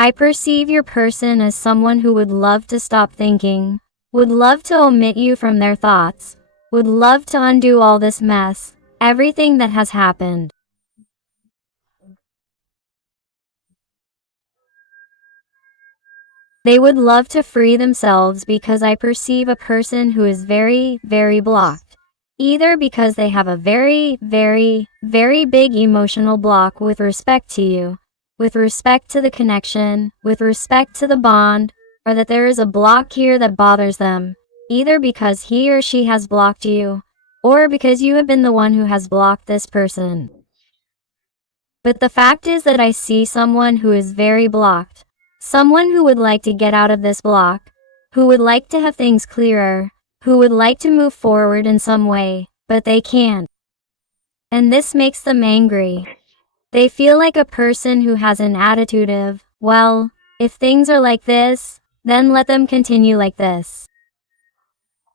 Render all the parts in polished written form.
I perceive your person as someone who would love to stop thinking, would love to omit you from their thoughts, would love to undo all this mess, everything that has happened. They would love to free themselves because I perceive a person who is very, very blocked. Either because they have a very, very, very big emotional block with respect to you, with respect to the connection, with respect to the bond, or that there is a block here that bothers them, either because he or she has blocked you, or because you have been the one who has blocked this person. But the fact is that I see someone who is very blocked, someone who would like to get out of this block, who would like to have things clearer, who would like to move forward in some way, but they can't. And this makes them angry. They feel like a person who has an attitude of, well, if things are like this, then let them continue like this.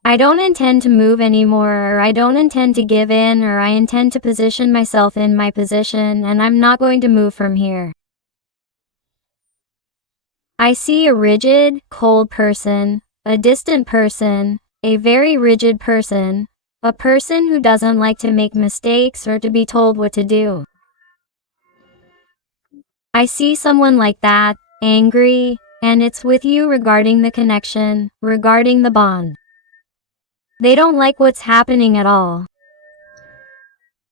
I don't intend to move anymore, or I don't intend to give in, or I intend to position myself in my position, and I'm not going to move from here. I see a rigid, cold person, a distant person, a very rigid person, a person who doesn't like to make mistakes or to be told what to do. I see someone like that, angry, and it's with you regarding the connection, regarding the bond. They don't like what's happening at all.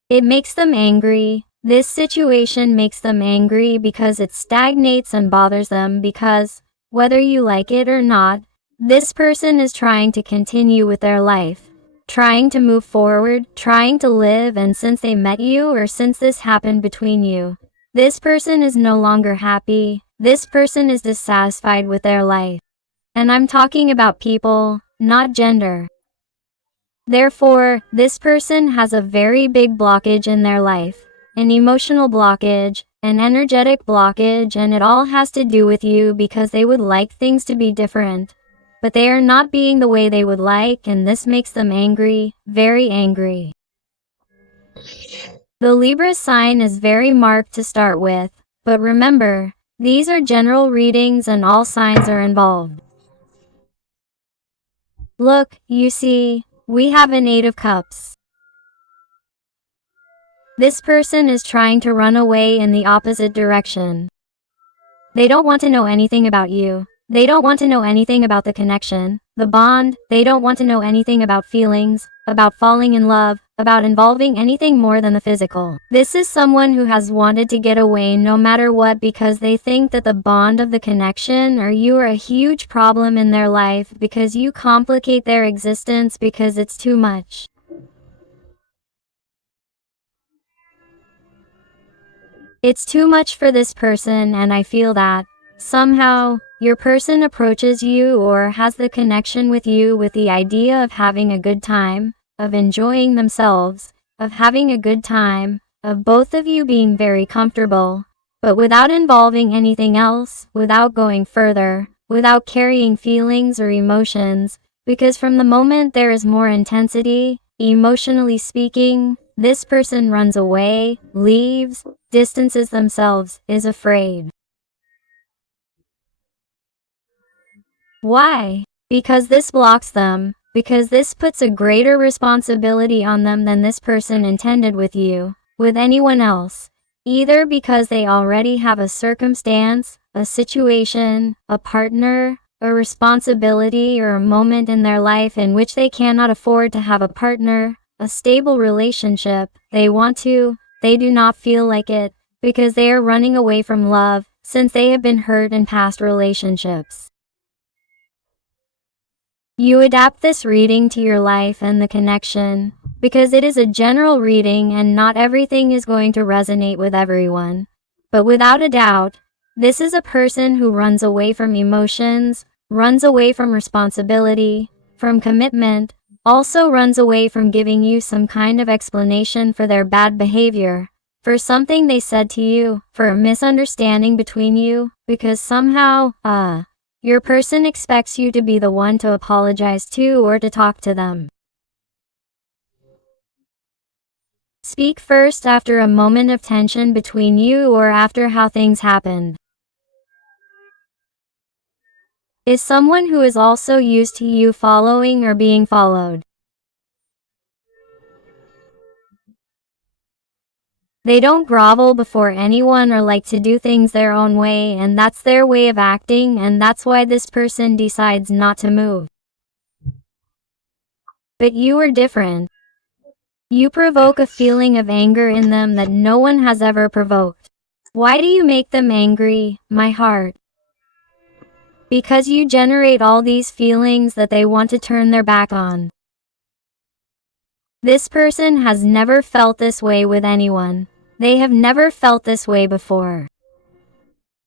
It makes them angry. This situation makes them angry because it stagnates and bothers them because, whether you like it or not, this person is trying to continue with their life, trying to move forward, trying to live, and since they met you or since this happened between you, this person is no longer happy, this person is dissatisfied with their life. And I'm talking about people, not gender. Therefore, this person has a very big blockage in their life, an emotional blockage, an energetic blockage, and it all has to do with you because they would like things to be different. But they are not being the way they would like, and this makes them angry, very angry. The Libra sign is very marked to start with, but remember, these are general readings and all signs are involved. Look, you see, we have an 8 of Cups. This person is trying to run away in the opposite direction. They don't want to know anything about you. They don't want to know anything about the connection, the bond. They don't want to know anything about feelings, about falling in love, about involving anything more than the physical. This is someone who has wanted to get away no matter what because they think that the bond of the connection or you are a huge problem in their life because you complicate their existence because it's too much. It's too much for this person, and I feel that, somehow, your person approaches you or has the connection with you with the idea of having a good time, of enjoying themselves, of having a good time, of both of you being very comfortable, but without involving anything else, without going further, without carrying feelings or emotions, because from the moment there is more intensity, emotionally speaking, this person runs away, leaves, distances themselves, is afraid. Why? Because this blocks them, because this puts a greater responsibility on them than this person intended with you, with anyone else, either because they already have a circumstance, a situation, a partner, a responsibility, or a moment in their life in which they cannot afford to have a partner, a stable relationship. They want to, they do not feel like it, because they are running away from love, since they have been hurt in past relationships. You adapt this reading to your life and the connection, because it is a general reading and not everything is going to resonate with everyone. But without a doubt, this is a person who runs away from emotions, runs away from responsibility, from commitment, also runs away from giving you some kind of explanation for their bad behavior, for something they said to you, for a misunderstanding between you, because somehow, your person expects you to be the one to apologize to or to talk to them. Speak first after a moment of tension between you or after how things happened. is someone who is also used to you following or being followed. They don't grovel before anyone or like to do things their own way, and that's their way of acting, and that's why this person decides not to move. But you are different. You provoke a feeling of anger in them that no one has ever provoked. Why do you make them angry, my heart? Because you generate all these feelings that they want to turn their back on. This person has never felt this way with anyone. They have never felt this way before.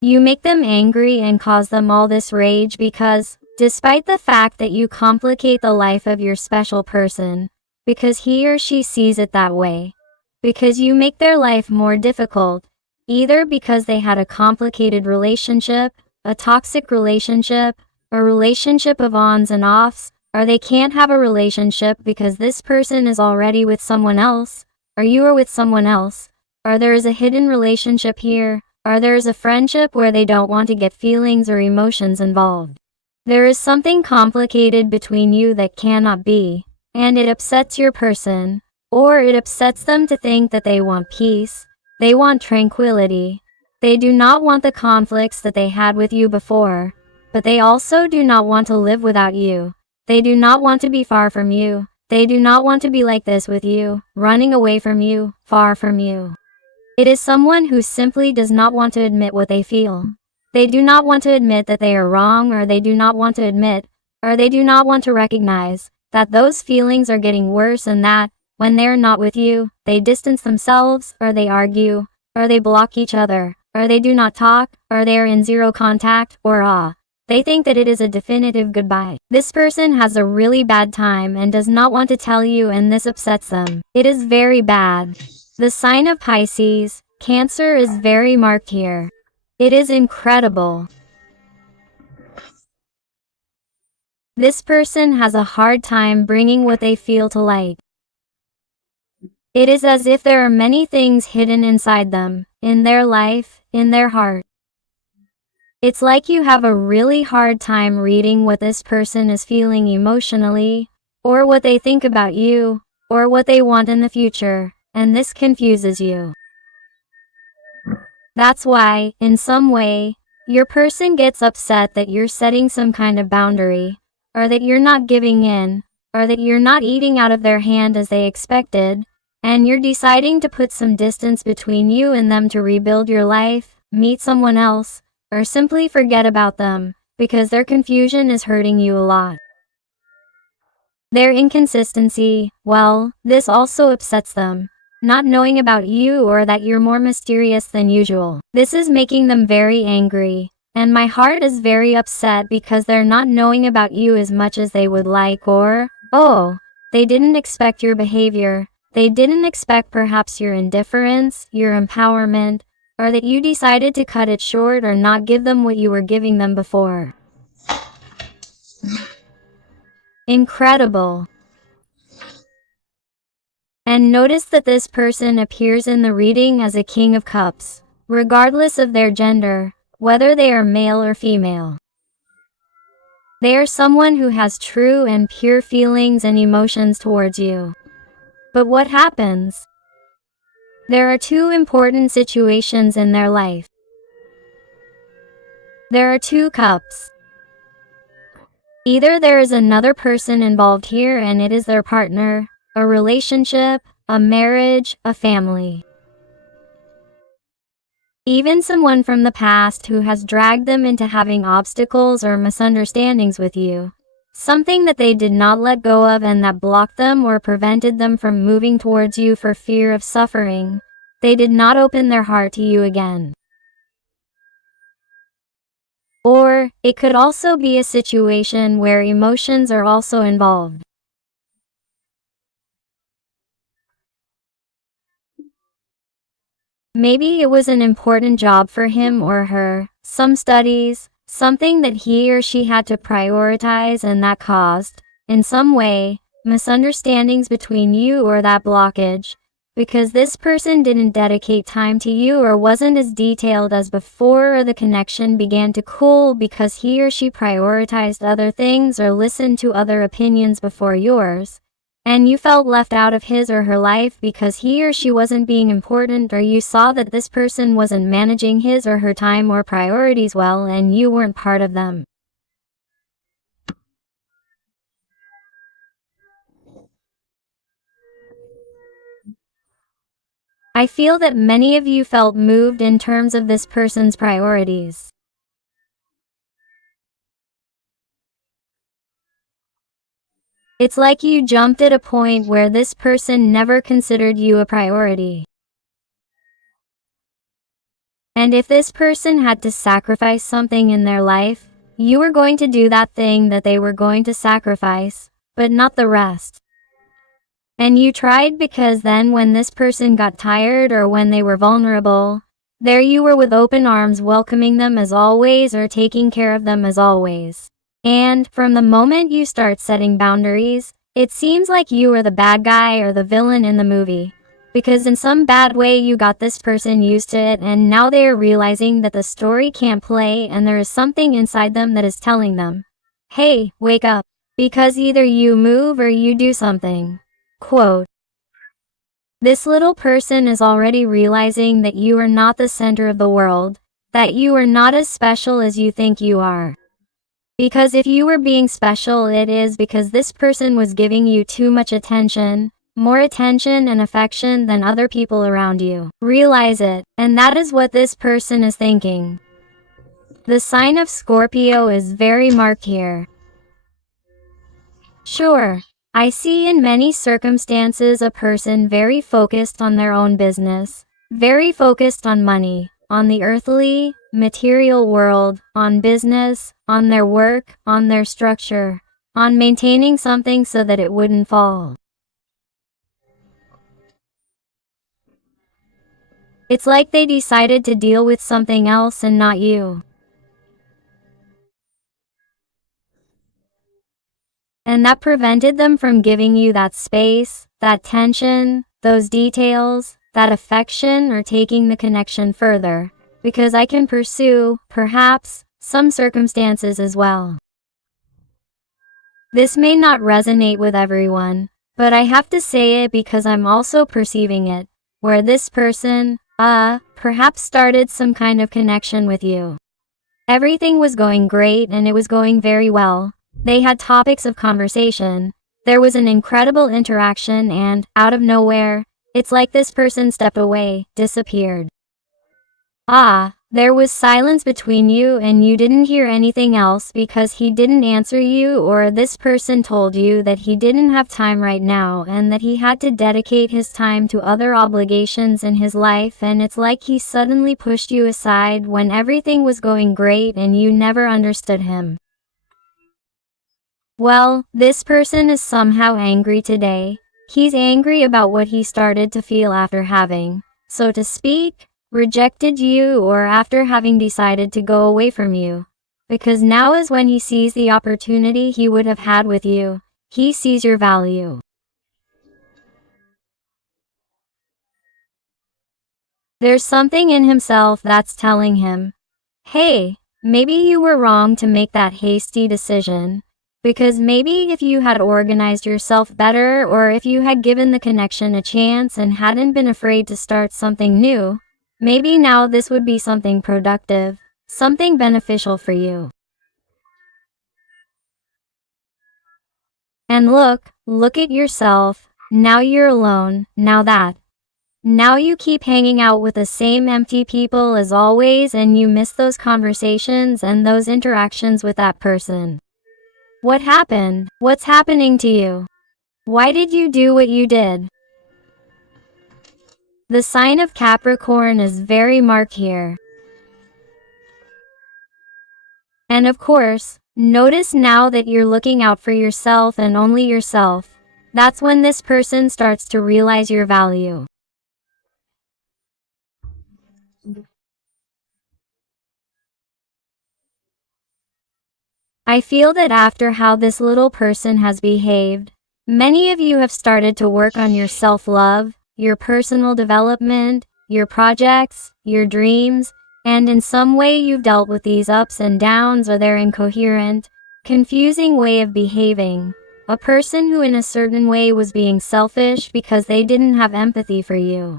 You make them angry and cause them all this rage because, despite the fact that you complicate the life of your special person, because he or she sees it that way, because you make their life more difficult, either because they had a complicated relationship, a toxic relationship, a relationship of ons and offs, or they can't have a relationship because this person is already with someone else, or you are with someone else, or there is a hidden relationship here, or there is a friendship where they don't want to get feelings or emotions involved. There is something complicated between you that cannot be, and it upsets your person, or it upsets them to think that they want peace, they want tranquility. They do not want the conflicts that they had with you before, but they also do not want to live without you. They do not want to be far from you. They do not want to be like this with you, running away from you, far from you. It is someone who simply does not want to admit what they feel. They do not want to admit that they are wrong, or they do not want to admit, or they do not want to recognize that those feelings are getting worse, and that, when they are not with you, they distance themselves, or they argue, or they block each other, or they do not talk, or they are in zero contact, or they think that it is a definitive goodbye. This person has a really bad time and does not want to tell you, and this upsets them. It is very bad. The sign of Pisces, Cancer, is very marked here. It is incredible. This person has a hard time bringing what they feel to light. It is as if there are many things hidden inside them, in their life, in their heart. It's like you have a really hard time reading what this person is feeling emotionally, or what they think about you, or what they want in the future, and this confuses you. That's why, in some way, your person gets upset that you're setting some kind of boundary, or that you're not giving in, or that you're not eating out of their hand as they expected, and you're deciding to put some distance between you and them to rebuild your life, meet someone else, or simply forget about them, because their confusion is hurting you a lot. Their inconsistency, well, this also upsets them. Not knowing about you, or that you're more mysterious than usual. This is making them very angry, and my heart is very upset because they're not knowing about you as much as they would like, or, they didn't expect your behavior. They didn't expect perhaps your indifference, your empowerment, or that you decided to cut it short or not give them what you were giving them before. Incredible. And notice that this person appears in the reading as a King of Cups, regardless of their gender, whether they are male or female. They are someone who has true and pure feelings and emotions towards you. But what happens? There are two important situations in their life. There are two cups. Either there is another person involved here and it is their partner, a relationship, a marriage, a family. Even someone from the past who has dragged them into having obstacles or misunderstandings with you. Something that they did not let go of and that blocked them or prevented them from moving towards you for fear of suffering. They did not open their heart to you again. Or, it could also be a situation where emotions are also involved. Maybe it was an important job for him or her, some studies, something that he or she had to prioritize, and that caused, in some way, misunderstandings between you or that blockage. because this person didn't dedicate time to you or wasn't as detailed as before, or the connection began to cool because he or she prioritized other things or listened to other opinions before yours, and you felt left out of his or her life because he or she wasn't being important, or you saw that this person wasn't managing his or her time or priorities well and you weren't part of them. I feel that many of you felt moved in terms of this person's priorities. It's like you jumped at a point where this person never considered you a priority. And if this person had to sacrifice something in their life, you were going to do that thing that they were going to sacrifice, but not the rest. And you tried, because then when this person got tired or when they were vulnerable, there you were with open arms, welcoming them as always or taking care of them as always. And from the moment you start setting boundaries, it seems like you were the bad guy or the villain in the movie. Because in some bad way you got this person used to it, and now they are realizing that the story can't play and there is something inside them that is telling them, hey, wake up. Because either you move or you do something. Quote, this little person is already realizing that you are not the center of the world, that you are not as special as you think you are. Because if you were being special, it is because this person was giving you too much attention, more attention and affection than other people around you. Realize it, and that is what this person is thinking. The sign of Scorpio is very marked here. Sure, I see in many circumstances a person very focused on their own business, very focused on money, on the earthly, material world, on business, on their work, on their structure, on maintaining something so that it wouldn't fall. It's like they decided to deal with something else and not you. And that prevented them from giving you that space, that tension, those details, that affection, or taking the connection further, because I can pursue, perhaps, some circumstances as well. This may not resonate with everyone, but I have to say it because I'm also perceiving it, where this person, perhaps started some kind of connection with you. Everything was going great and it was going very well. They had topics of conversation. There was an incredible interaction, and, out of nowhere, it's like this person stepped away, disappeared. There was silence between you and you didn't hear anything else because he didn't answer you, or this person told you that he didn't have time right now and that he had to dedicate his time to other obligations in his life, and it's like he suddenly pushed you aside when everything was going great and you never understood him. Well, this person is somehow angry today. He's angry about what he started to feel after having, so to speak, rejected you, or after having decided to go away from you. Because now is when he sees the opportunity he would have had with you. He sees your value. There's something in himself that's telling him, hey, maybe you were wrong to make that hasty decision. Because maybe if you had organized yourself better, or if you had given the connection a chance and hadn't been afraid to start something new, maybe now this would be something productive, something beneficial for you. And look at yourself. Now you're alone, now you keep hanging out with the same empty people as always, and you miss those conversations and those interactions with that person. What happened? What's happening to you? Why did you do what you did? The sign of Capricorn is very marked here. And of course, notice now that you're looking out for yourself and only yourself. That's when this person starts to realize your value. I feel that after how this little person has behaved, many of you have started to work on your self-love, your personal development, your projects, your dreams, and in some way you've dealt with these ups and downs or their incoherent, confusing way of behaving. A person who in a certain way was being selfish because they didn't have empathy for you.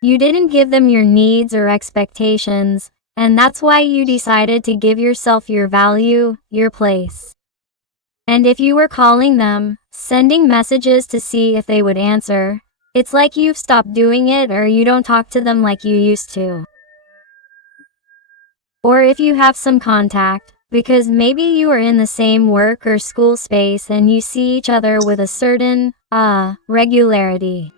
You didn't give them your needs or expectations, and that's why you decided to give yourself your value, your place. And if you were calling them, sending messages to see if they would answer, it's like you've stopped doing it or you don't talk to them like you used to. Or if you have some contact, because maybe you are in the same work or school space and you see each other with a certain, regularity.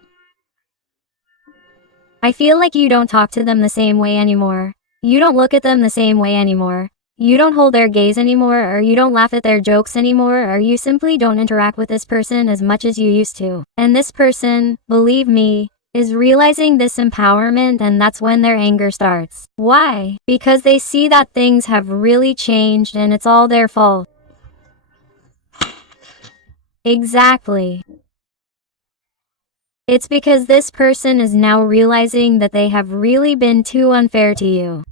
I feel like you don't talk to them the same way anymore. You don't look at them the same way anymore. You don't hold their gaze anymore, or you don't laugh at their jokes anymore, or you simply don't interact with this person as much as you used to. And this person, believe me, is realizing this empowerment, and that's when their anger starts. Why? Because they see that things have really changed and it's all their fault. Exactly. It's because this person is now realizing that they have really been too unfair to you.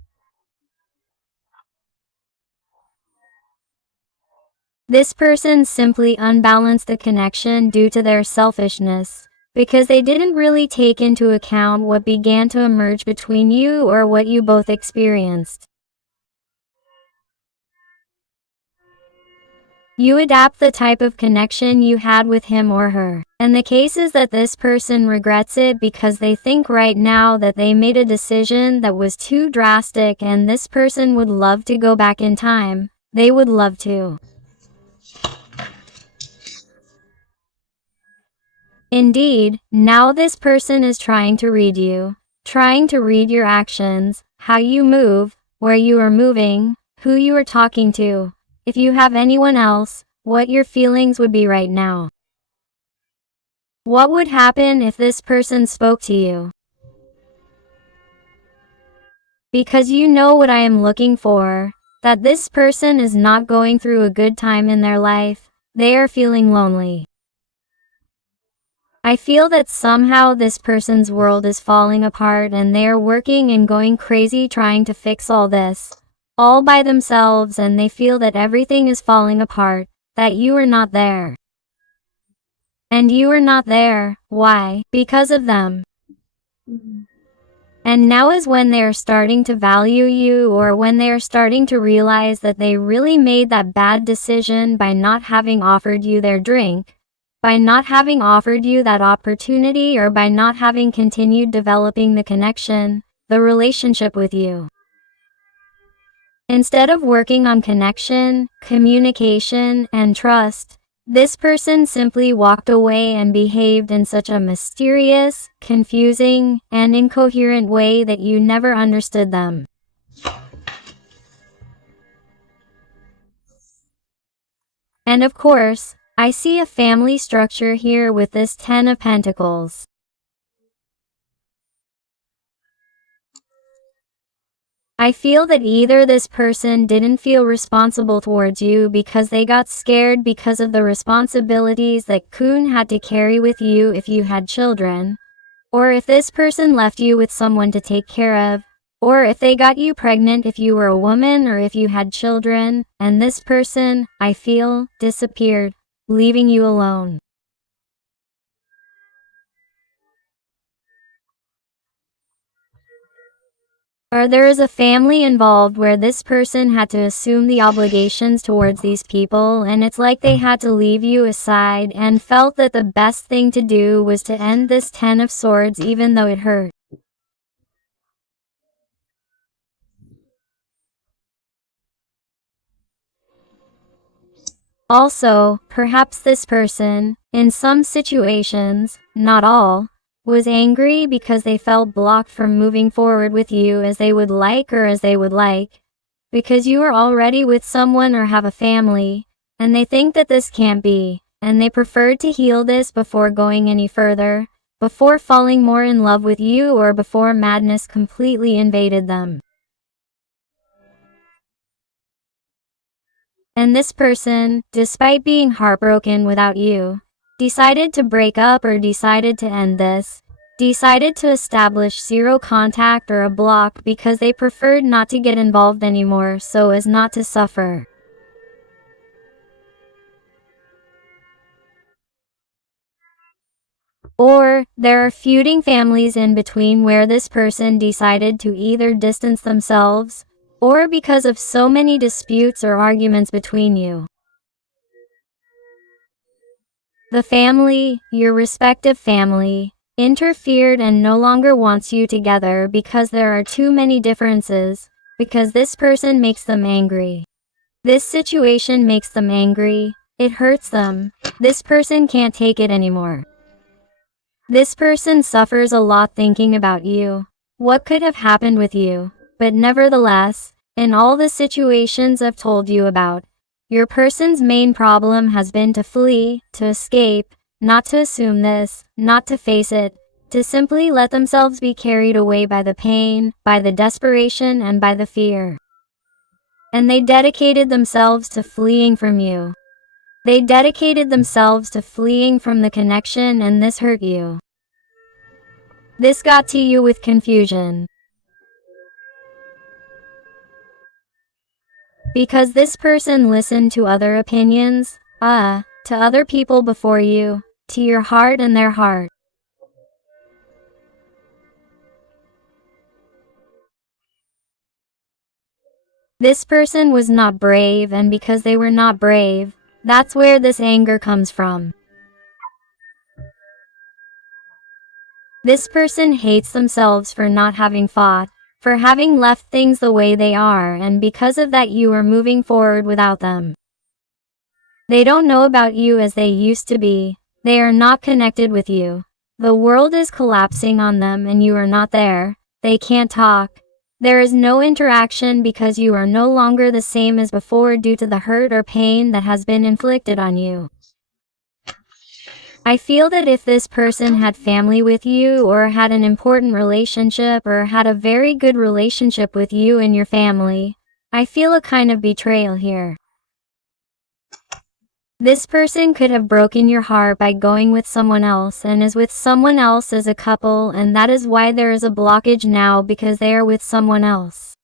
This person simply unbalanced the connection due to their selfishness, because they didn't really take into account what began to emerge between you or what you both experienced. You adapt the type of connection you had with him or her. And the case is that this person regrets it because they think right now that they made a decision that was too drastic, and this person would love to go back in time. They would love to. Indeed, now this person is trying to read you, trying to read your actions, how you move, where you are moving, who you are talking to, if you have anyone else, what your feelings would be right now. What would happen if this person spoke to you? Because you know what I am looking for, that this person is not going through a good time in their life, they are feeling lonely. I feel that somehow this person's world is falling apart and they are working and going crazy trying to fix all this, all by themselves, and they feel that everything is falling apart, that you are not there. And you are not there, why? Because of them. And now is when they are starting to value you, or when they are starting to realize that they really made that bad decision by not having offered you their drink, by not having offered you that opportunity, or by not having continued developing the connection, the relationship with you. Instead of working on connection, communication, and trust, this person simply walked away and behaved in such a mysterious, confusing, and incoherent way that you never understood them. And of course, I see a family structure here with this 10 of Pentacles. I feel that either this person didn't feel responsible towards you because they got scared because of the responsibilities that Kun had to carry with you if you had children, or if this person left you with someone to take care of, or if they got you pregnant if you were a woman or if you had children, and this person, I feel, disappeared, leaving you alone. Or there is a family involved where this person had to assume the obligations towards these people, and it's like they had to leave you aside and felt that the best thing to do was to end this 10 of Swords even though it hurt. Also, perhaps this person, in some situations, not all, was angry because they felt blocked from moving forward with you as they would like or as they would like, because you are already with someone or have a family, and they think that this can't be, and they preferred to heal this before going any further, before falling more in love with you, or before madness completely invaded them. And this person, despite being heartbroken without you, decided to break up or decided to end this, decided to establish zero contact or a block because they preferred not to get involved anymore so as not to suffer. Or, there are feuding families in between where this person decided to either distance themselves, or because of so many disputes or arguments between you. The family, your respective family, interfered and no longer wants you together because there are too many differences, because this person makes them angry. This situation makes them angry, it hurts them, this person can't take it anymore. This person suffers a lot thinking about you, what could have happened with you, but nevertheless, in all the situations I've told you about, your person's main problem has been to flee, to escape, not to assume this, not to face it, to simply let themselves be carried away by the pain, by the desperation and by the fear. And they dedicated themselves to fleeing from you. They dedicated themselves to fleeing from the connection, and this hurt you. This got to you with confusion. Because this person listened to other opinions, to other people before you, to your heart and their heart. This person was not brave, and because they were not brave, that's where this anger comes from. This person hates themselves for not having fought, for having left things the way they are, and because of that you are moving forward without them. They don't know about you as they used to be, they are not connected with you. The world is collapsing on them and you are not there, they can't talk. There is no interaction because you are no longer the same as before due to the hurt or pain that has been inflicted on you. I feel that if this person had family with you or had an important relationship or had a very good relationship with you and your family, I feel a kind of betrayal here. This person could have broken your heart by going with someone else and is with someone else as a couple, and that is why there is a blockage now because they are with someone else.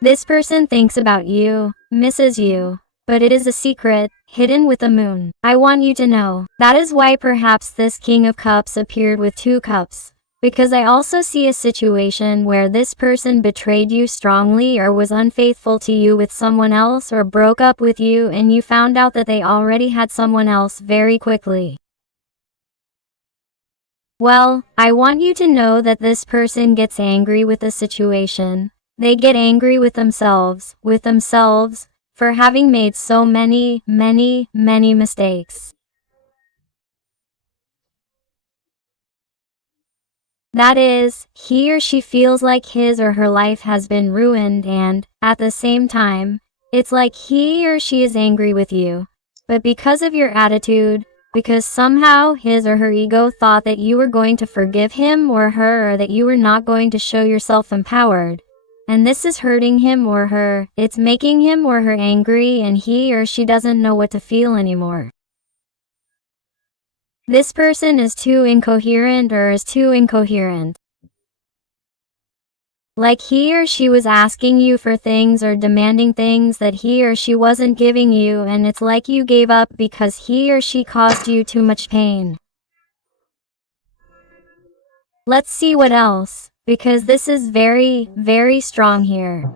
This person thinks about you, misses you, but it is a secret, hidden with the moon. I want you to know. That is why perhaps this King of Cups appeared with 2 cups. Because I also see a situation where this person betrayed you strongly or was unfaithful to you with someone else or broke up with you and you found out that they already had someone else very quickly. Well, I want you to know that this person gets angry with the situation. They get angry with themselves, for having made so many mistakes. That is, he or she feels like his or her life has been ruined and, at the same time, it's like he or she is angry with you. But because of your attitude, because somehow his or her ego thought that you were going to forgive him or her or that you were not going to show yourself empowered. And this is hurting him or her, it's making him or her angry and he or she doesn't know what to feel anymore. This person is too incoherent or is too incoherent. Like he or she was asking you for things or demanding things that he or she wasn't giving you, and it's like you gave up because he or she caused you too much pain. Let's see what else, because this is very strong here.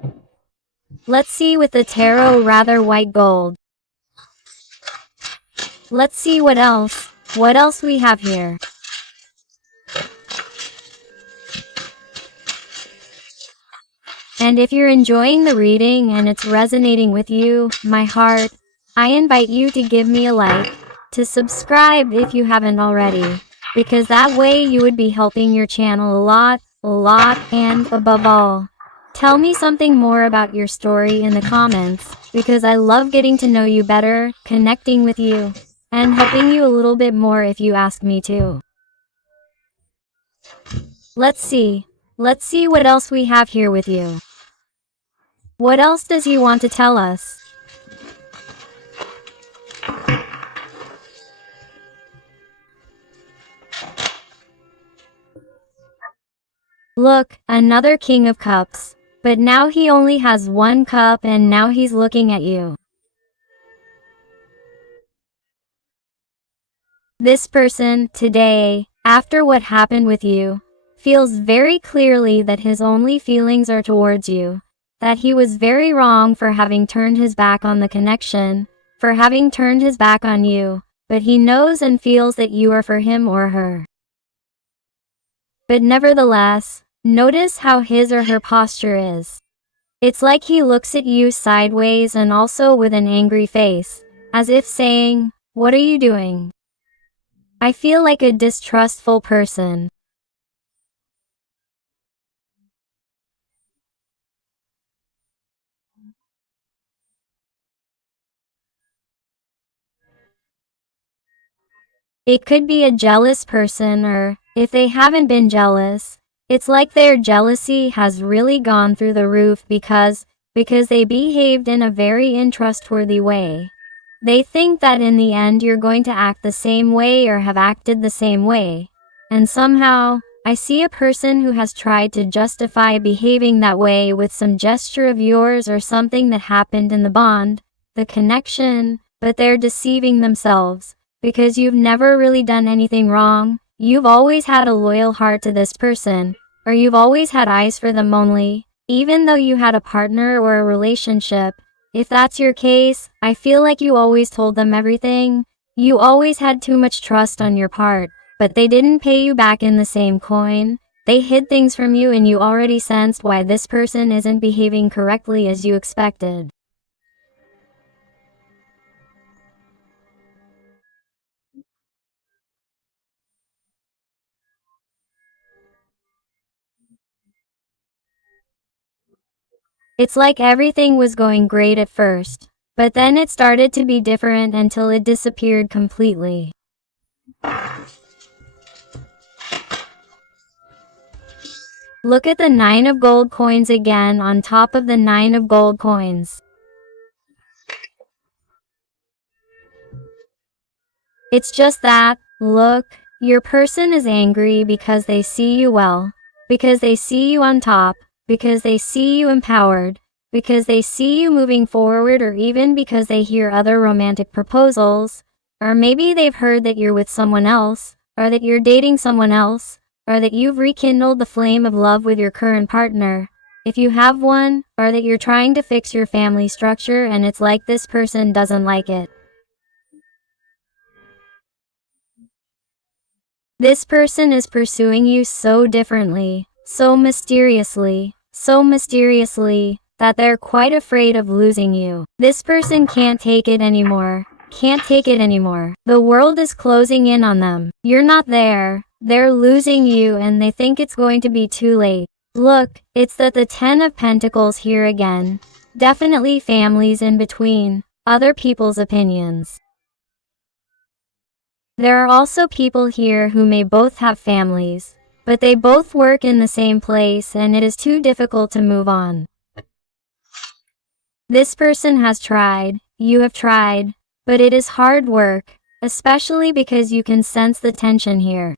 Let's see with the tarot rather white gold. Let's see what else we have here. And if you're enjoying the reading and it's resonating with you, my heart, I invite you to give me a like, to subscribe if you haven't already, because that way you would be helping your channel a lot, and above all, tell me something more about your story in the comments, because I love getting to know you better, connecting with you, and helping you a little bit more if you ask me to. Let's see what else we have here with you. What else does he want to tell us? Look, another King of Cups. But now he only has one cup and now he's looking at you. This person, today, after what happened with you, feels very clearly that his only feelings are towards you, that he was very wrong for having turned his back on the connection, for having turned his back on you, but he knows and feels that you are for him or her. But nevertheless, notice how his or her posture is. It's like he looks at you sideways and also with an angry face, as if saying, "What are you doing?" I feel like a distrustful person. It could be a jealous person, or, if they haven't been jealous, it's like their jealousy has really gone through the roof because they behaved in a very untrustworthy way. They think that in the end you're going to act the same way or have acted the same way. And somehow, I see a person who has tried to justify behaving that way with some gesture of yours or something that happened in the bond, the connection, but they're deceiving themselves. Because you've never really done anything wrong, you've always had a loyal heart to this person, or you've always had eyes for them only, even though you had a partner or a relationship. If that's your case, I feel like you always told them everything. You always had too much trust on your part, but they didn't pay you back in the same coin. They hid things from you and you already sensed why this person isn't behaving correctly as you expected. It's like everything was going great at first, but then it started to be different until it disappeared completely. Look at the 9 of gold coins again on top of the 9 of gold coins. It's just that, look, your person is angry because they see you well, because they see you on top, because they see you empowered, because they see you moving forward, or even because they hear other romantic proposals, or maybe they've heard that you're with someone else, or that you're dating someone else, or that you've rekindled the flame of love with your current partner, if you have one, or that you're trying to fix your family structure and it's like this person doesn't like it. This person is pursuing you so differently, so mysteriously, that they're quite afraid of losing you. This person can't take it anymore. Can't take it anymore. The world is closing in on them. You're not there. They're losing you and they think it's going to be too late. Look, it's that the 10 of Pentacles here again. Definitely families in between, other people's opinions. There are also people here who may both have families, but they both work in the same place and it is too difficult to move on. This person has tried, you have tried, but it is hard work, especially because you can sense the tension here.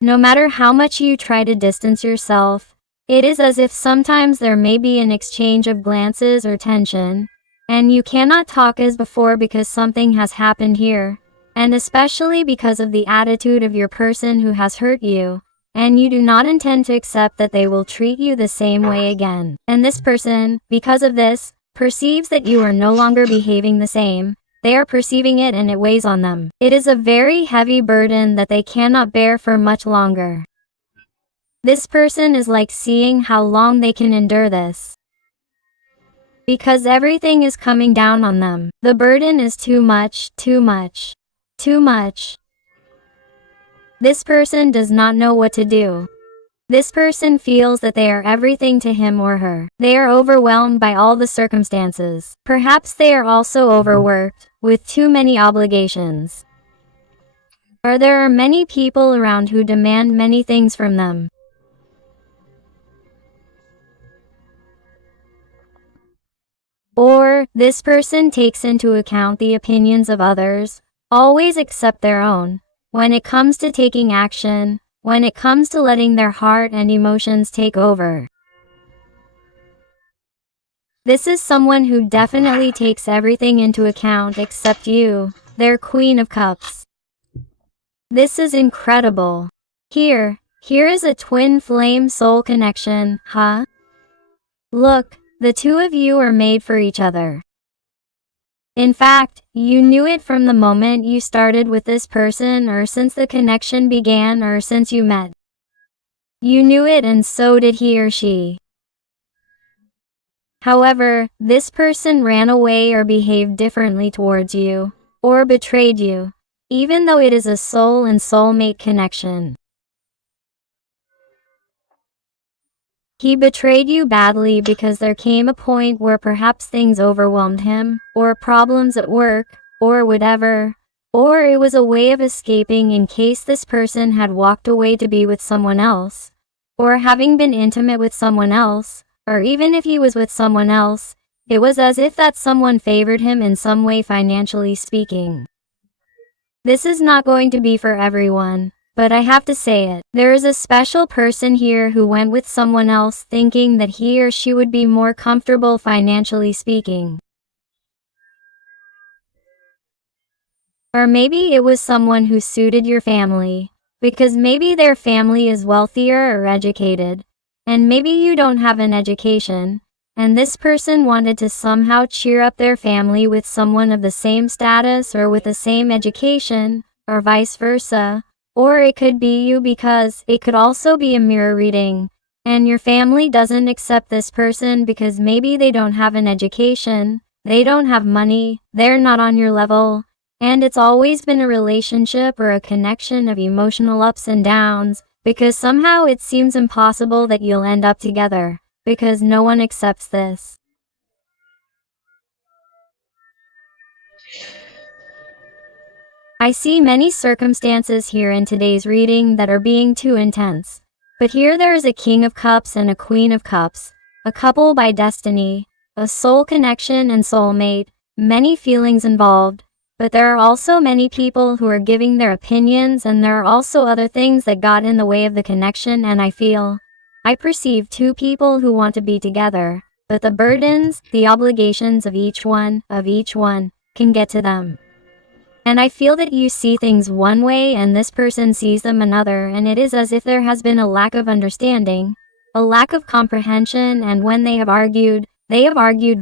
No matter how much you try to distance yourself, it is as if sometimes there may be an exchange of glances or tension, and you cannot talk as before because something has happened here. And especially because of the attitude of your person who has hurt you, and you do not intend to accept that they will treat you the same way again. And this person, because of this, perceives that you are no longer behaving the same. They are perceiving it and it weighs on them. It is a very heavy burden that they cannot bear for much longer. This person is like seeing how long they can endure this. Because everything is coming down on them. The burden is too much, too much. Too much. This person does not know what to do. This person feels that they are everything to him or her. They are overwhelmed by all the circumstances. Perhaps they are also overworked, with too many obligations. Or there are many people around who demand many things from them. Or, this person takes into account the opinions of others, always except their own. When it comes to taking action, when it comes to letting their heart and emotions take over. This is someone who definitely takes everything into account except you, their Queen of Cups. This is incredible. Here is a twin flame soul connection, huh? Look, the two of you are made for each other. In fact, you knew it from the moment you started with this person, or since the connection began, or since you met. You knew it, and so did he or she. However, this person ran away or behaved differently towards you, or betrayed you, even though it is a soul and soulmate connection. He betrayed you badly because there came a point where perhaps things overwhelmed him, or problems at work, or whatever, or it was a way of escaping in case this person had walked away to be with someone else, or having been intimate with someone else, or even if he was with someone else, it was as if that someone favored him in some way, financially speaking. This is not going to be for everyone, but I have to say it. There is a special person here who went with someone else thinking that he or she would be more comfortable financially speaking. Or maybe it was someone who suited your family, because maybe their family is wealthier or educated, and maybe you don't have an education, and this person wanted to somehow cheer up their family with someone of the same status or with the same education, or vice versa. Or it could be you, because it could also be a mirror reading, and your family doesn't accept this person because maybe they don't have an education, they don't have money, they're not on your level, and it's always been a relationship or a connection of emotional ups and downs, because somehow it seems impossible that you'll end up together, because no one accepts this. I see many circumstances here in today's reading that are being too intense. But here there is a King of Cups and a Queen of Cups, a couple by destiny, a soul connection and soulmate, many feelings involved. But there are also many people who are giving their opinions, and there are also other things that got in the way of the connection, and I perceive two people who want to be together, but the burdens, the obligations of each one, can get to them. And I feel that you see things one way and this person sees them another, and it is as if there has been a lack of understanding, a lack of comprehension, and when they have argued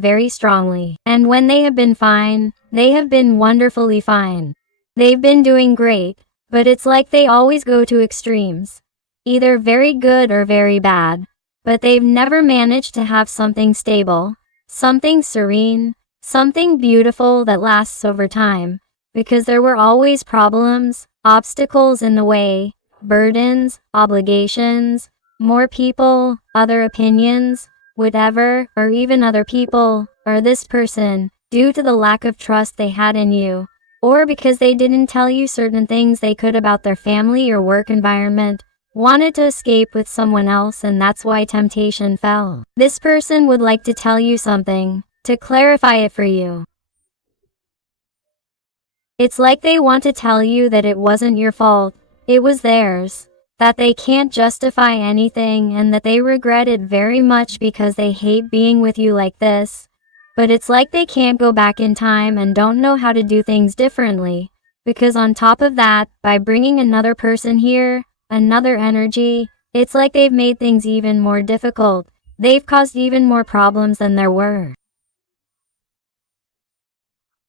very strongly. And when they have been fine, they have been wonderfully fine. They've been doing great, but it's like they always go to extremes, either very good or very bad, but they've never managed to have something stable, something serene, something beautiful that lasts over time. Because there were always problems, obstacles in the way, burdens, obligations, more people, other opinions, whatever, or even other people, or this person, due to the lack of trust they had in you, or because they didn't tell you certain things they could about their family or work environment, wanted to escape with someone else, and that's why temptation fell. This person would like to tell you something, to clarify it for you. It's like they want to tell you that it wasn't your fault, it was theirs, that they can't justify anything, and that they regret it very much because they hate being with you like this. But it's like they can't go back in time and don't know how to do things differently, because on top of that, by bringing another person here, another energy, it's like they've made things even more difficult. They've caused even more problems than there were.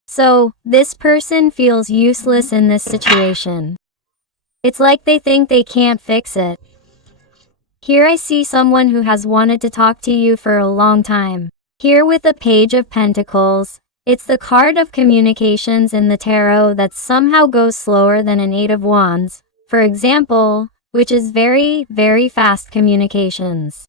So, this person feels useless in this situation. It's like they think they can't fix it. Here I see someone who has wanted to talk to you for a long time. Here with the Page of Pentacles, it's the card of communications in the tarot that somehow goes slower than an Eight of Wands, for example, which is very, very fast communications.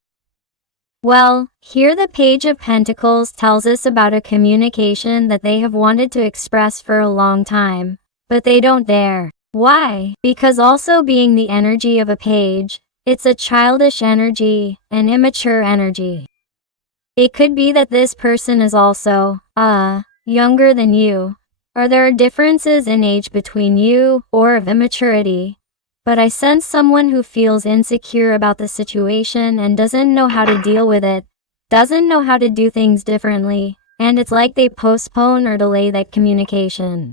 Well, here the Page of Pentacles tells us about a communication that they have wanted to express for a long time, but they don't dare. Why? Because also being the energy of a page, it's a childish energy, an immature energy. It could be that this person is also, younger than you, or there are differences in age between you, or of immaturity. but I sense someone who feels insecure about the situation and doesn't know how to deal with it, doesn't know how to do things differently, and it's like they postpone or delay that communication.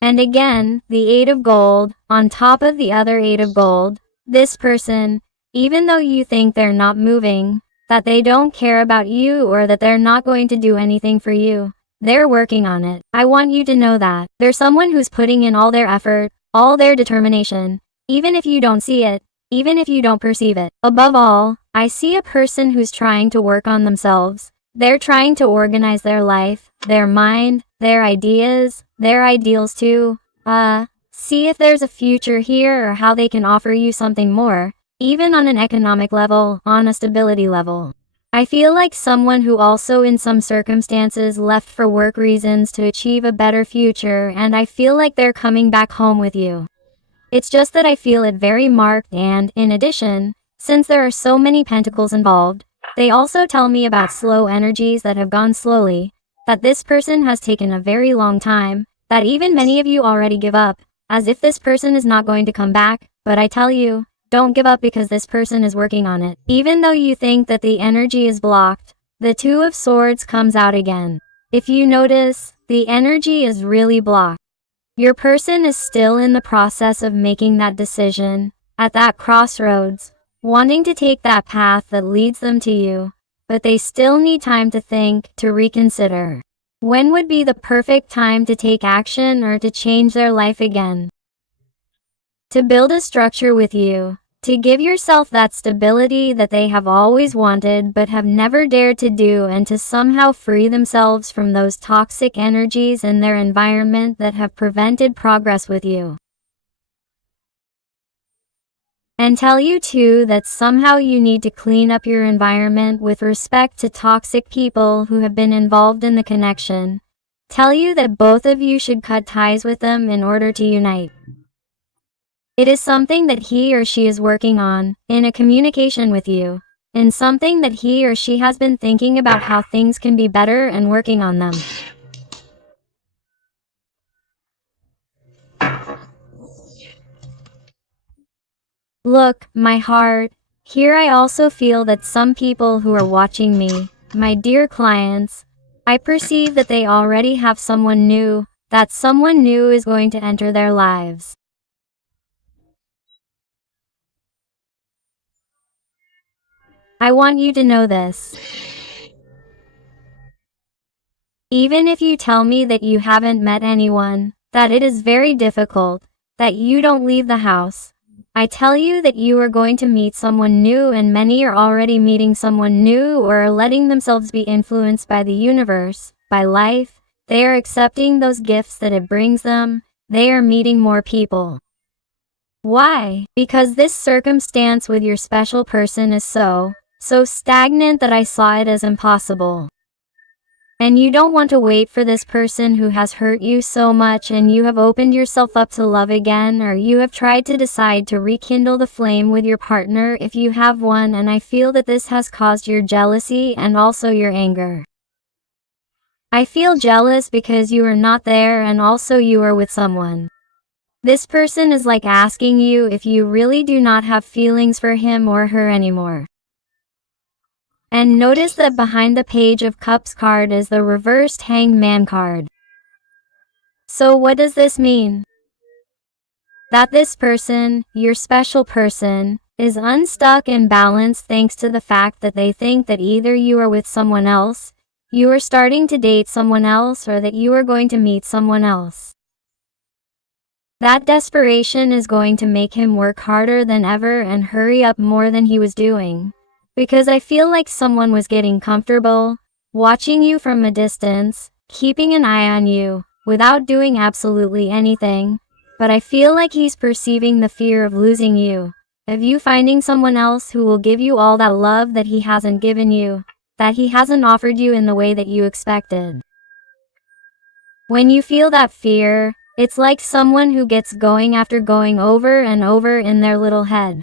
And again, the Eight of Gold, on top of the other Eight of Gold, this person, even though you think they're not moving, that they don't care about you or that they're not going to do anything for you, they're working on it. I want you to know that. There's someone who's putting in all their effort, all their determination, even if you don't see it, even if you don't perceive it. Above all, I see a person who's trying to work on themselves. They're trying to organize their life, their mind, their ideas, their ideals too. See if there's a future here or how they can offer you something more, even on an economic level, on a stability level. I feel like someone who also in some circumstances left for work reasons to achieve a better future, and I feel like they're coming back home with you. It's just that I feel it very marked, and, in addition, since there are so many pentacles involved, they also tell me about slow energies that have gone slowly, that this person has taken a very long time, that even many of you already give up, as if this person is not going to come back, but I tell you, don't give up because this person is working on it. Even though you think that the energy is blocked, the Two of Swords comes out again. If you notice, the energy is really blocked. Your person is still in the process of making that decision, at that crossroads, wanting to take that path that leads them to you, but they still need time to think, to reconsider. When would be the perfect time to take action or to change their life again? To build a structure with you, to give yourself that stability that they have always wanted but have never dared to do, and to somehow free themselves from those toxic energies in their environment that have prevented progress with you. And tell you too that somehow you need to clean up your environment with respect to toxic people who have been involved in the connection. Tell you that both of you should cut ties with them in order to unite. It is something that he or she is working on, in a communication with you, in something that he or she has been thinking about how things can be better and working on them. Look, my heart, here I also feel that some people who are watching me, my dear clients, I perceive that they already have someone new, that someone new is going to enter their lives. I want you to know this. Even if you tell me that you haven't met anyone, that it is very difficult, that you don't leave the house, I tell you that you are going to meet someone new, and many are already meeting someone new or are letting themselves be influenced by the universe, by life. They are accepting those gifts that it brings them. They are meeting more people. Why? Because this circumstance with your special person is so stagnant that I saw it as impossible. And you don't want to wait for this person who has hurt you so much, and you have opened yourself up to love again, or you have tried to decide to rekindle the flame with your partner if you have one, and I feel that this has caused your jealousy and also your anger. I feel jealous because you are not there and also you are with someone. This person is like asking you if you really do not have feelings for him or her anymore. And notice that behind the Page of Cups card is the reversed Hanged Man card. So what does this mean? That this person, your special person, is unstuck and balanced thanks to the fact that they think that either you are with someone else, you are starting to date someone else, or that you are going to meet someone else. That desperation is going to make him work harder than ever and hurry up more than he was doing. Because I feel like someone was getting comfortable, watching you from a distance, keeping an eye on you, without doing absolutely anything. But I feel like he's perceiving the fear of losing you, of you finding someone else who will give you all that love that he hasn't given you, that he hasn't offered you in the way that you expected. When you feel that fear, it's like someone who gets going after going over and over in their little head.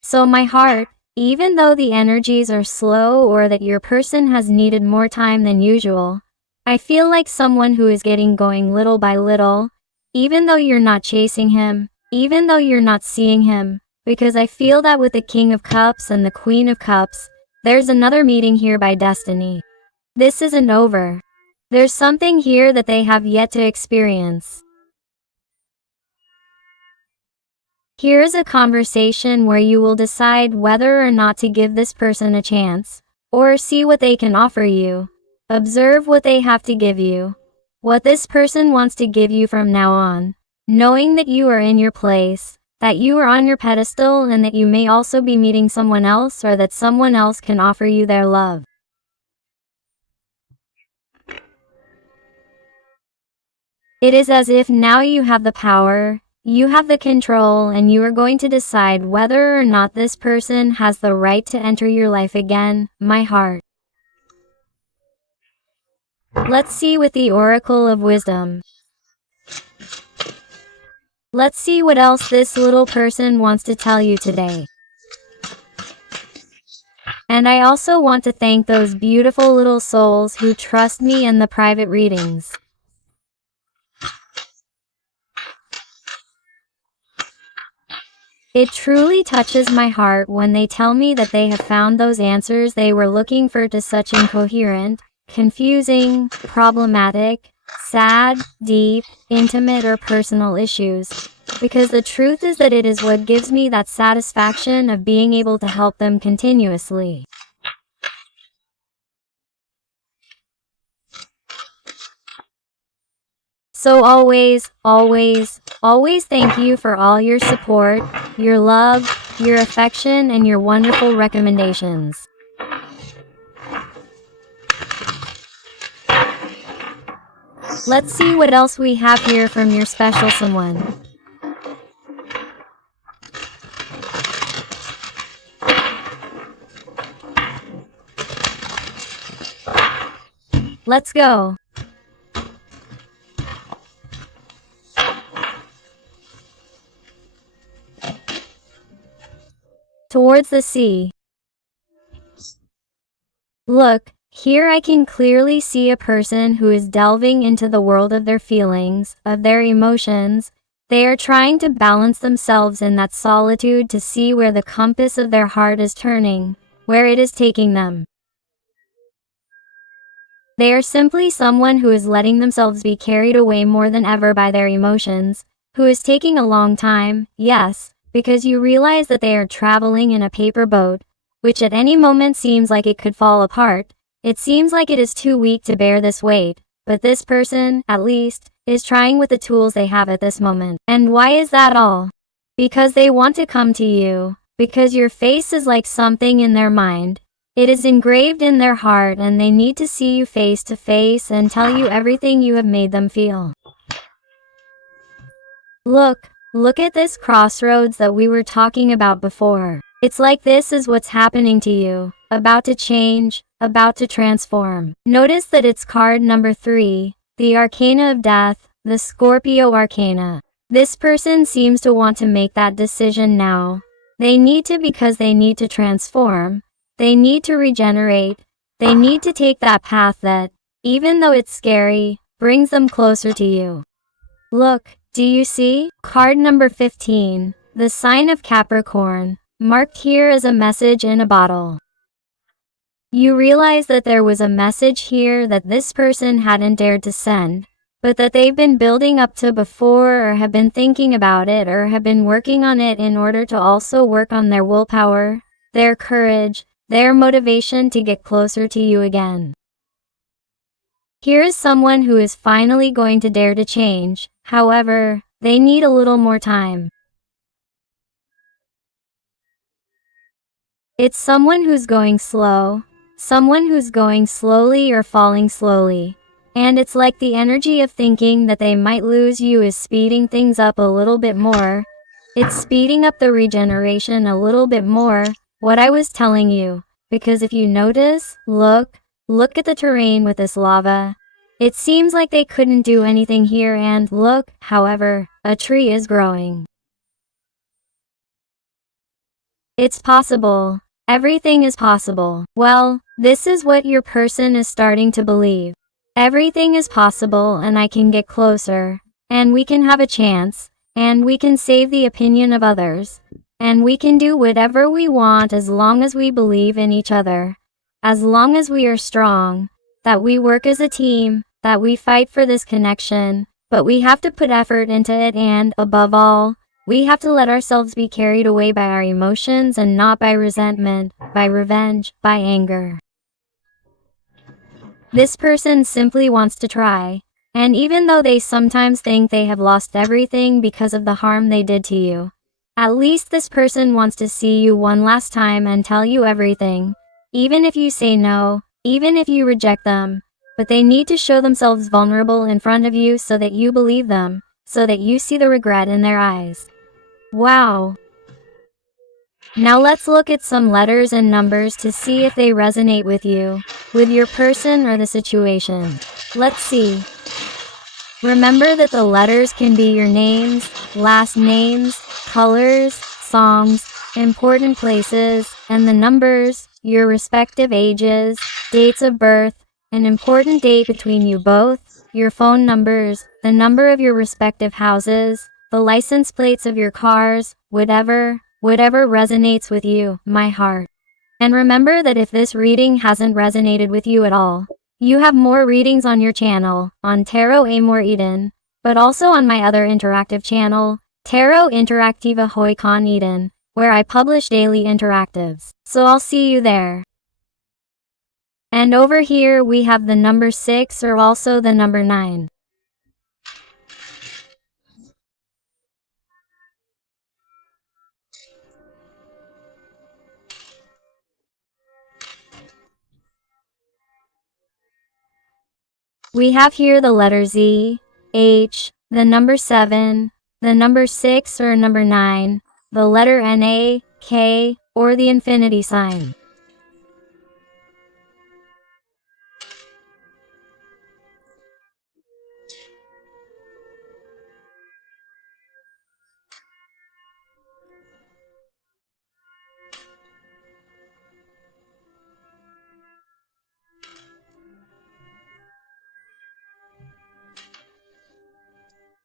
So my heart, even though the energies are slow or that your person has needed more time than usual, I feel like someone who is getting going little by little, even though you're not chasing him, even though you're not seeing him, because I feel that with the King of Cups and the Queen of Cups, there's another meeting here by destiny. This isn't over. There's something here that they have yet to experience. Here's a conversation where you will decide whether or not to give this person a chance, or see what they can offer you. Observe what they have to give you, what this person wants to give you from now on, knowing that you are in your place, that you are on your pedestal, and that you may also be meeting someone else, or that someone else can offer you their love. It is as if now you have the power, you have the control, and you are going to decide whether or not this person has the right to enter your life again, my heart. Let's see with the Oracle of Wisdom. Let's see what else this little person wants to tell you today. And I also want to thank those beautiful little souls who trust me in the private readings. It truly touches my heart when they tell me that they have found those answers they were looking for to such incoherent, confusing, problematic, sad, deep, intimate, or personal issues. Because the truth is that it is what gives me that satisfaction of being able to help them continuously. So always, always, always thank you for all your support, your love, your affection, and your wonderful recommendations. Let's see what else we have here from your special someone. Let's go. Towards the sea. Look, here I can clearly see a person who is delving into the world of their feelings, of their emotions. They are trying to balance themselves in that solitude to see where the compass of their heart is turning, where it is taking them. They are simply someone who is letting themselves be carried away more than ever by their emotions, who is taking a long time, yes, because you realize that they are traveling in a paper boat, which at any moment seems like it could fall apart. It seems like it is too weak to bear this weight, but this person, at least, is trying with the tools they have at this moment. And why is that all? Because they want to come to you, because your face is like something in their mind. It is engraved in their heart, and they need to see you face to face and tell you everything you have made them feel. Look at this crossroads that we were talking about before. It's like this is what's happening to you, about to change, about to transform. Notice that it's card number 3, the Arcana of Death, the Scorpio Arcana. This person seems to want to make that decision now. They need to, because they need to transform. They need to regenerate. They need to take that path that, even though it's scary, brings them closer to you. Look, do you see? Card number 15, the sign of Capricorn, marked here as a message in a bottle. You realize that there was a message here that this person hadn't dared to send, but that they've been building up to before, or have been thinking about it, or have been working on it in order to also work on their willpower, their courage, their motivation to get closer to you again. Here is someone who is finally going to dare to change. However, they need a little more time. It's someone who's going slow, someone who's going slowly or falling slowly. And it's like the energy of thinking that they might lose you is speeding things up a little bit more. It's speeding up the regeneration a little bit more, what I was telling you. Because if you notice, look at the terrain with this lava. It seems like they couldn't do anything here, and look, however, a tree is growing. It's possible. Everything is possible. Well, this is what your person is starting to believe. Everything is possible, and I can get closer, and we can have a chance. and we can save the opinion of others, and we can do whatever we want as long as we believe in each other, as long as we are strong, that we work as a team, that we fight for this connection, but we have to put effort into it and, above all, we have to let ourselves be carried away by our emotions and not by resentment, by revenge, by anger. This person simply wants to try, and even though they sometimes think they have lost everything because of the harm they did to you, at least this person wants to see you one last time and tell you everything, even if you say no, even if you reject them, but they need to show themselves vulnerable in front of you so that you believe them, so that you see the regret in their eyes. Wow. Now let's look at some letters and numbers to see if they resonate with you, with your person or the situation. Let's see. Remember that the letters can be your names, last names, colors, songs, important places, and the numbers, your respective ages, dates of birth, an important date between you both, your phone numbers, the number of your respective houses, the license plates of your cars, whatever resonates with you, my heart. And remember that if this reading hasn't resonated with you at all, you have more readings on your channel, on Tarot Amor Eden, but also on my other interactive channel, Tarot Interactiva Hoi Con Eden, where I publish daily interactives. So I'll see you there. And over here we have the number 6 or also the number 9. We have here the letter Z, H, the number 7, the number 6 or number 9, the letter NA, K, or the infinity sign.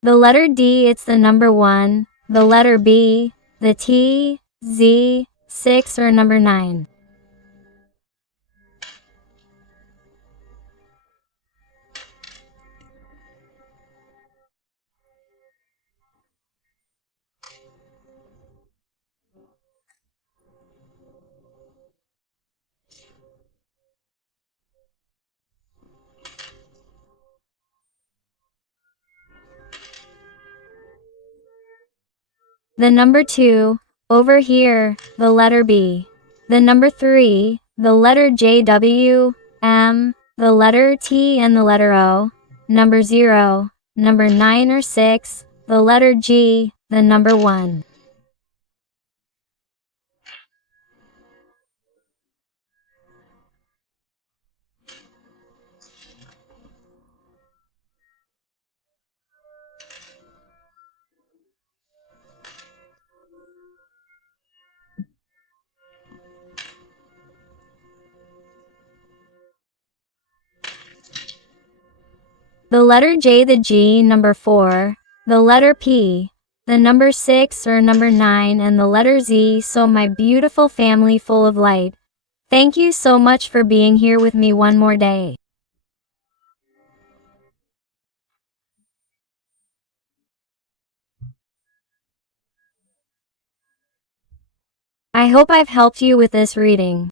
The letter D, it's the number 1, the letter B, the T, Z, 6 or number 9. The number 2, over here, the letter B. The number 3, the letter J, W, M, the letter T and the letter O. Number 0, number 9 or 6, the letter G, the number 1. The letter J, the G, number 4, the letter P, the number 6 or number 9 and the letter Z. So my beautiful family full of light, thank you so much for being here with me one more day. I hope I've helped you with this reading.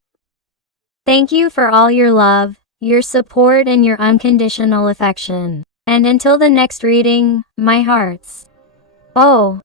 Thank you for all your love, your support and your unconditional affection. And until the next reading, my hearts. Oh,